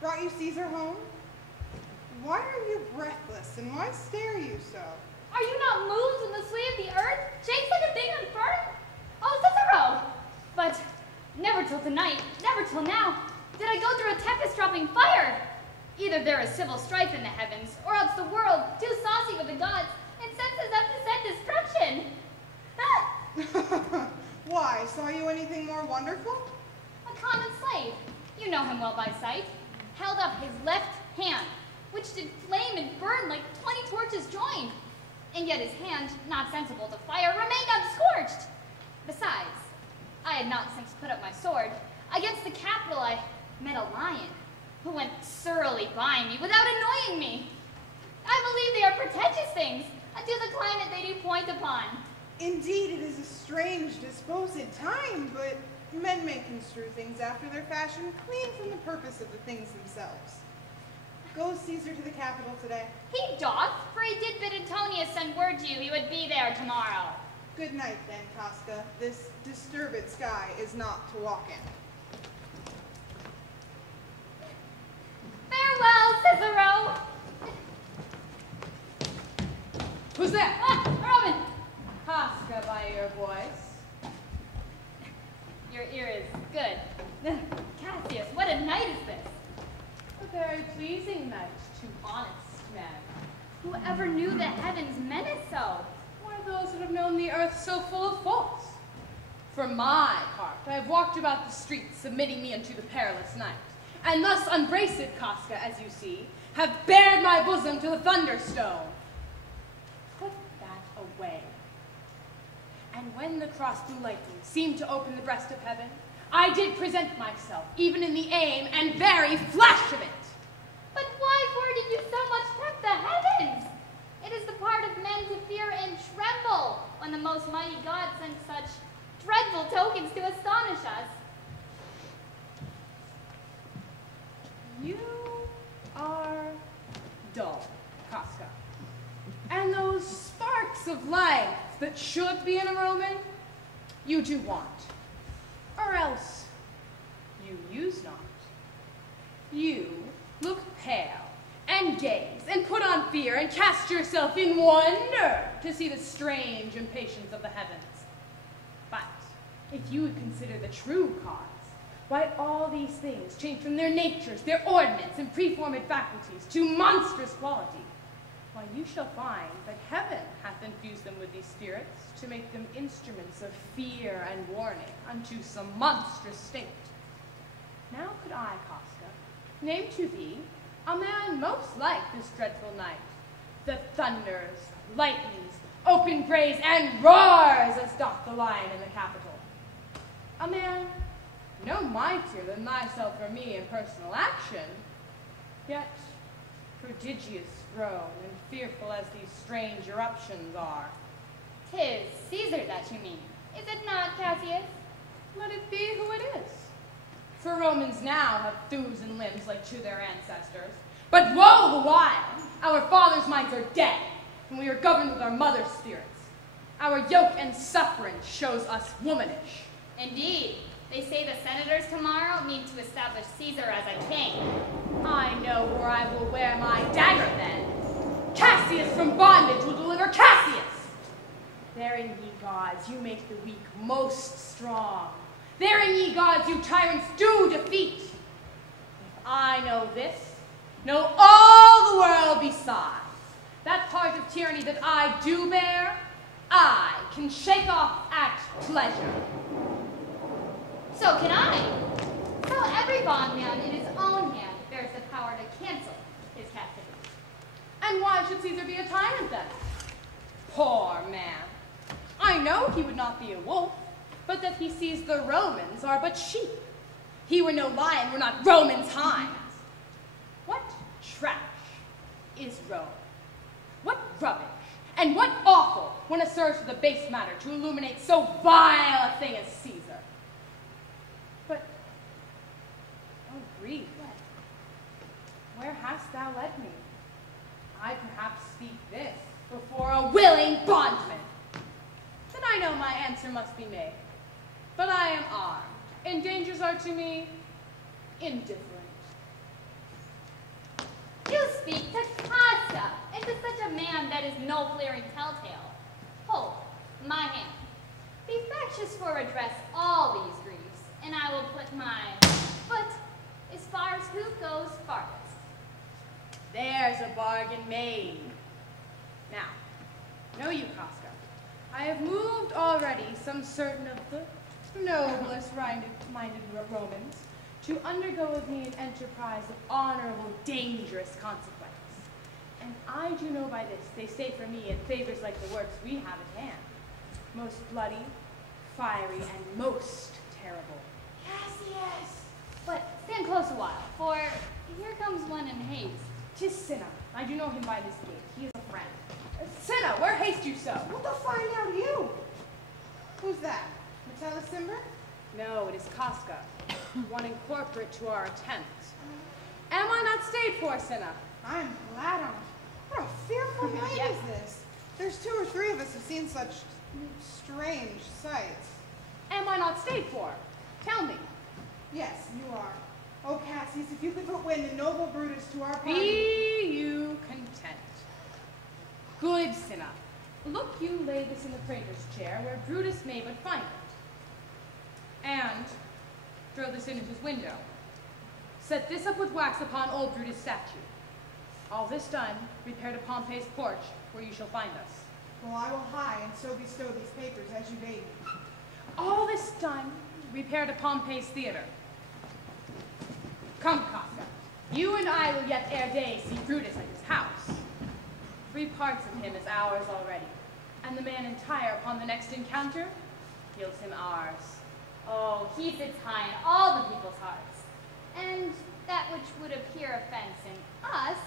Brought you Caesar home? Why are you breathless, and why stare you so? Are you not moved when the sway of the earth shakes like a thing unfurled? Oh, Cicero! But never till tonight, never till now, did I go through a tempest-dropping fire. Either there is civil strife in the heavens, or else the world, too saucy with the gods, incenses up to send destruction. Why, saw you anything more wonderful? A common slave, you know him well by sight, held up his left hand, which did flame and burn like 20 torches joined. And yet his hand, not sensible to fire, remained unscorched. Besides, I had not since put up my sword. Against the capital I met a lion, who went surlily by me without annoying me. I believe they are pretentious things, unto the climate they do point upon. Indeed, it is a strange disposed time, but men may construe things after their fashion, clean from the purpose of the things themselves. Go Caesar to the capital today. He doth, for he did bid Antonius send word to you he would be there tomorrow. Good night, then, Casca. This disturbed sky is not to walk in. Farewell, Cicero! Who's there? Ah, Roman! Casca by your voice. Your ear is good. Cassius, what a night is this? A very pleasing night to honest men. Whoever knew the heavens menace so? Why, those that have known the earth so full of faults. For my part, I have walked about the streets, submitting me unto the perilous night, and thus unbraced, Casca, as you see, have bared my bosom to the thunderstone. Put that away. And when the cross-blue lightning seemed to open the breast of heaven, I did present myself, even in the aim and very flash of it. But why for did you so much tempt the heavens? It is the part of men to fear and tremble when the most mighty God sends such dreadful tokens to astonish us. You are dull, Casca. And those sparks of life that should be in a Roman, you do want. Or else you use not. You look pale and gaze and put on fear and cast yourself in wonder to see the strange impatience of the heavens. But if you would consider the true cause, why all these things change from their natures, their ordinance, and preformed faculties to monstrous quality, why you shall find that heaven hath infused them with these spirits to make them instruments of fear and warning unto some monstrous state. Now could I, Casca, name to thee a man most like this dreadful night, that thunders, lightens, open praise, and roars as doth the lion in the Capitol. A man no mightier than thyself or me in personal action, yet prodigious grown and fearful as these strange eruptions are. 'Tis Caesar that you mean, is it not, Cassius? Let it be who it is. For Romans now have thews and limbs like to their ancestors. But woe the while! Our fathers' minds are dead, and we are governed with our mother's spirits. Our yoke and suffering shows us womanish. Indeed, they say the senators tomorrow mean to establish Caesar as a king. I know where I will wear my dagger then. Cassius from bondage will deliver Cassius. Therein, ye gods, you make the weak most strong. Therein, ye gods, you tyrants do defeat. If I know this, know all the world besides. That part of tyranny that I do bear, I can shake off at pleasure. So can I. So every bondman in his own hand bears the power to cancel his captivity. And why should Caesar be a tyrant then? Poor man. I know he would not be a wolf, but that he sees the Romans are but sheep. He were no lion, were not Romans' hinds. What trash is Rome? What rubbish, and what awful when it serves for the base matter to illuminate so vile a thing as Caesar. But, oh grief, where hast thou led me? I perhaps speak this before a willing bondsman, then I know my answer must be made. But I am armed, and dangers are to me indifferent. You speak to Casca, and to such a man that is no flaring telltale. Hold my hand. Be factious for redress all these griefs, and I will put my foot as far as who goes farthest. There's a bargain made. Now, know you, Casca, I have moved already some certain of the noblest-minded Romans to undergo with me an enterprise of honorable, dangerous consequence. And I do know by this, they say for me in favors like the works we have at hand, most bloody, fiery, and most terrible. Cassius! But stand close a while, for here comes one in haste. 'Tis Cinna. I do know him by this gait. He is a friend. Cinna, where haste you so? What the find out you? Who's that? Metellus Cimber? No, it is Casca, one incorporate to our attempts. Am I not stayed for, Cinna? I'm glad on't. What a fearful night Yes. is this? There's 2 or 3 of us have seen such strange sights. Am I not stayed for? Tell me. Yes, you are. Oh, Cassius, if you could put wind and noble Brutus to our party. Be you content. Good, Cinna. Look you lay this in the praetor's chair, where Brutus may but find it. And throw this in at his window. Set this up with wax upon old Brutus' statue. All this done, repair to Pompey's porch, where you shall find us. Well, I will hie and so bestow these papers as you bade me. All this done, repair to Pompey's theater. Come, Casca. You and I will yet ere day see Brutus at his house. 3 parts of him is ours already, and the man entire upon the next encounter yields him ours. Oh, he sits high in all the people's hearts. And that which would appear offense in us,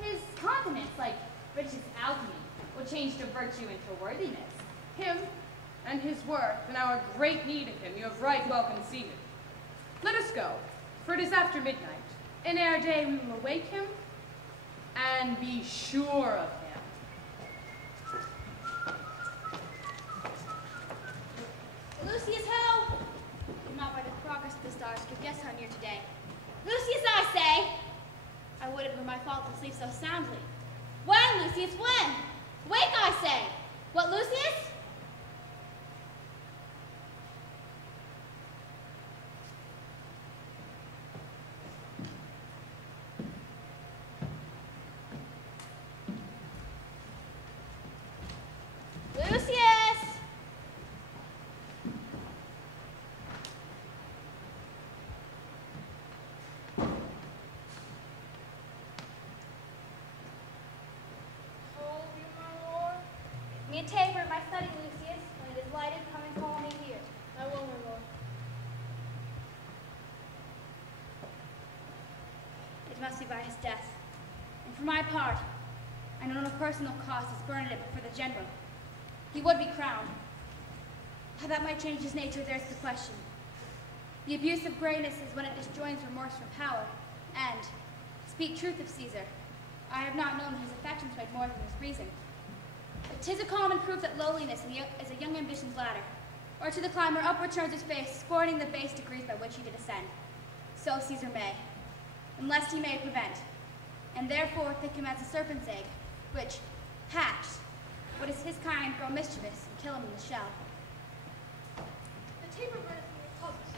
his continence, like riches alchemy, will change to virtue into worthiness. Him and his worth and our great need of him you have right well conceived. Let us go, for it is after midnight, and ere day we will awake him and be sure of him. Lucius, ho! Not by the progress of the stars could guess how near today. Lucius, I say! I would it were my fault to sleep so soundly. When, Lucius, when? Wake, I say! What, Lucius? Lucius! Give me a taper in my study, Lucius. When it is lighted, come and call me here. I will, my lord. It must be by his death. And for my part, I know no personal cause has burned it but for the general. He would be crowned. How that might change his nature, there's the question. The abuse of greatness is when it disjoins remorse from power. And, speak truth of Caesar, I have not known his affections made more than his reason. But 'tis a common proof that lowliness is a young ambition's ladder, or to the climber upward turns his face, scorning the base degrees by which he did ascend. So Caesar may, unless he may prevent, and therefore think him as a serpent's egg, which, hatched, would as his kind grow mischievous and kill him in the shell. The taper burneth from your puzzles.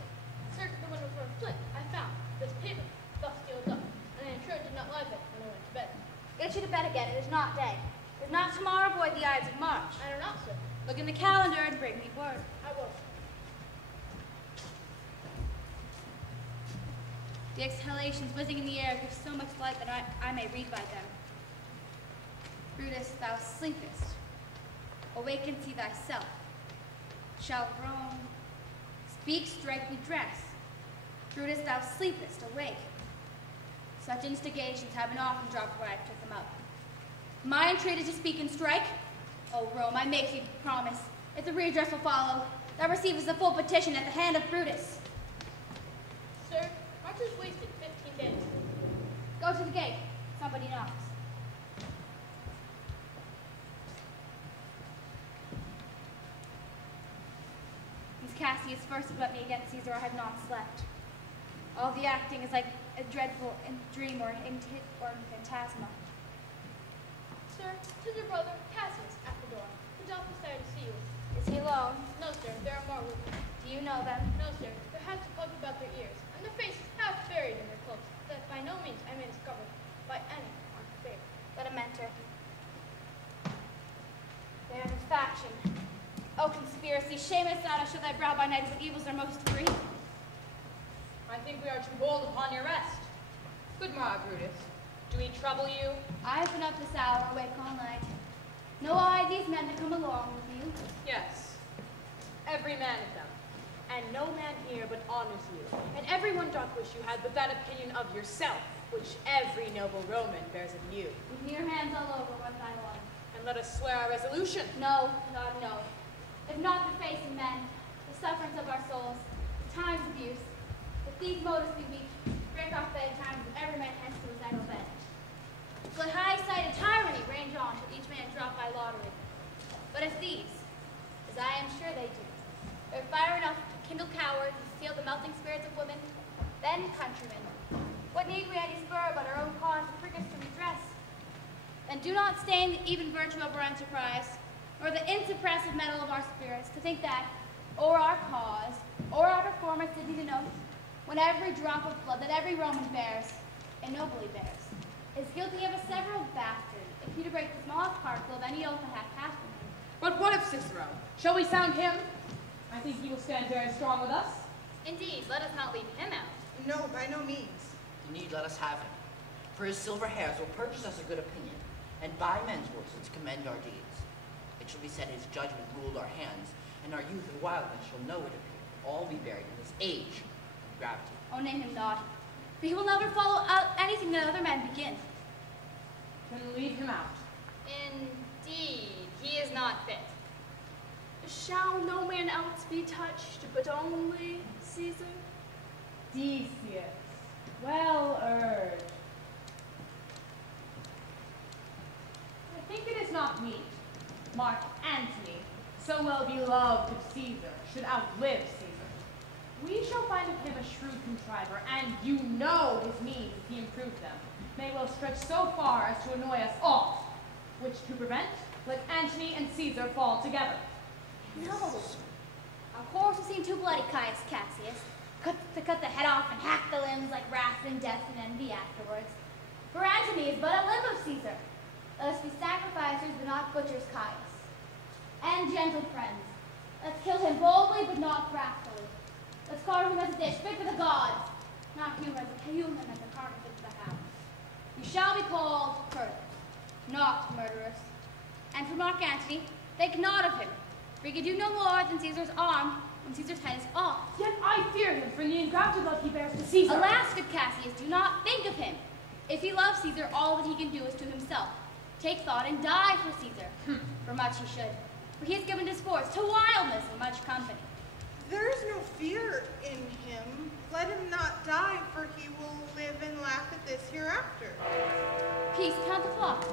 Searched the window for a flint. I found this paper, thus sealed up, and I am sure it did not lie there when I went to bed. Get you to bed again, it is not day. Is not tomorrow void the Ides of March? I know not, sir. Look in the calendar and bring me word. I will. The exhalations whizzing in the air give so much light that I may read by them. Brutus, thou sleepest. Awake and see thyself. Shall Rome speak, strike me, dress? Brutus, thou sleepest, awake. Such instigations have been often dropped where I took them up. Am I entreated to speak and strike? O Rome, I make thee promise, if the redress will follow, thou receivest the full petition at the hand of Brutus. Sir, March is wasted 15 days. Go to the gate. Somebody knocks. Cassius first had wept me against Caesar, I had not slept. All the acting is like a dreadful dream or phantasma. Sir, 'tis your brother, Cassius, at the door. He doth desire to see you. Is he alone? No, sir, there are more with him. Do you know them? No, sir, their hats are plucked about their ears, and their faces half buried in their cloaks, that by no means I may discover by any on favor. Let him enter. They are the faction. O conspiracy, shame us not, I show thy brow by night as the evils are most free. I think we are too bold upon your rest. Good morrow, Brutus. Do we trouble you? I have been up this hour, awake all night. Know I these men that come along with you? Yes, every man of them. And no man here but honors you. And everyone doth wish you had but that opinion of yourself, which every noble Roman bears of you. With me your hands all over, one by one. And let us swear our resolution. No, God, no. If not the face of men, the sufferance of our souls, the time's abuse, if these motives be weak, break off bedtimes and every man hence to his idle bed. Let high-sighted tyranny range on till each man drop by lottery. But if these, as I am sure they do, bear fire enough to kindle cowards and steal the melting spirits of women, then, countrymen, what need we any spur but our own cause to prick us to redress? And do not stain the even virtue of our enterprise, nor the insuppressive metal of our spirits, to think that, or our cause, or our performance did he denote, when every drop of blood that every Roman bears, and nobly bears, is guilty of a several bastard, if he to break the smallest particle of any oath that hath passed from him. But what of Cicero? Shall we sound him? I think he will stand very strong with us. Indeed, let us not leave him out. No, by no means. Indeed, let us have him. For his silver hairs will purchase us a good opinion, and by men's voices commend our deeds. It shall be said his judgment ruled our hands, and our youth and wildness shall know it appear. All be buried in his age and gravity. Oh, name him not, for he will never follow out anything that other men begin. Then leave him out. Indeed, he is not fit. Shall no man else be touched, but only Caesar? Decius, well urged. I think it is not meet Mark Antony, so well beloved of Caesar, should outlive Caesar. We shall find of him a shrewd contriver, and you know his means, if he improved them, may well stretch so far as to annoy us all, which to prevent, let Antony and Caesar fall together. No. Our course will seem too bloody, Caius Cassius. To cut the head off and hack the limbs like wrath and death and envy afterwards. For Antony is but a limb of Caesar. Let us be sacrificers, but not butchers, Caius. And gentle friends, let's kill him boldly, but not craftily. Let's carve him as a dish fit for the gods, not human as a carcass fit for the house. You shall be called further, not murderers. And for Mark Antony, think not of him, for he can do no more than Caesar's arm when Caesar's head is off. Yet I fear him for the ingrafted love he bears to Caesar. Alas, good Cassius, do not think of him. If he loves Caesar, all that he can do is to himself. Take thought and die for Caesar. For much he should. For he has given his force to wildness and much company. There is no fear in him. Let him not die, for he will live and laugh at this hereafter. Peace, count the clock.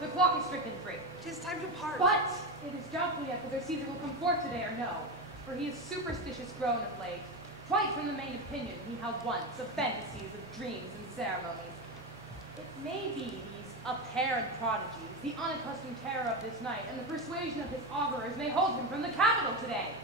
The clock is stricken 3. 'Tis time to part. But it is doubtful yet whether Caesar will come forth today or no, for he is superstitious grown of late. Quite from the main opinion he had once of fantasies of dreams and ceremonies. It may be these apparent prodigies, the unaccustomed terror of this night, and the persuasion of his augurers may hold him from the capital today.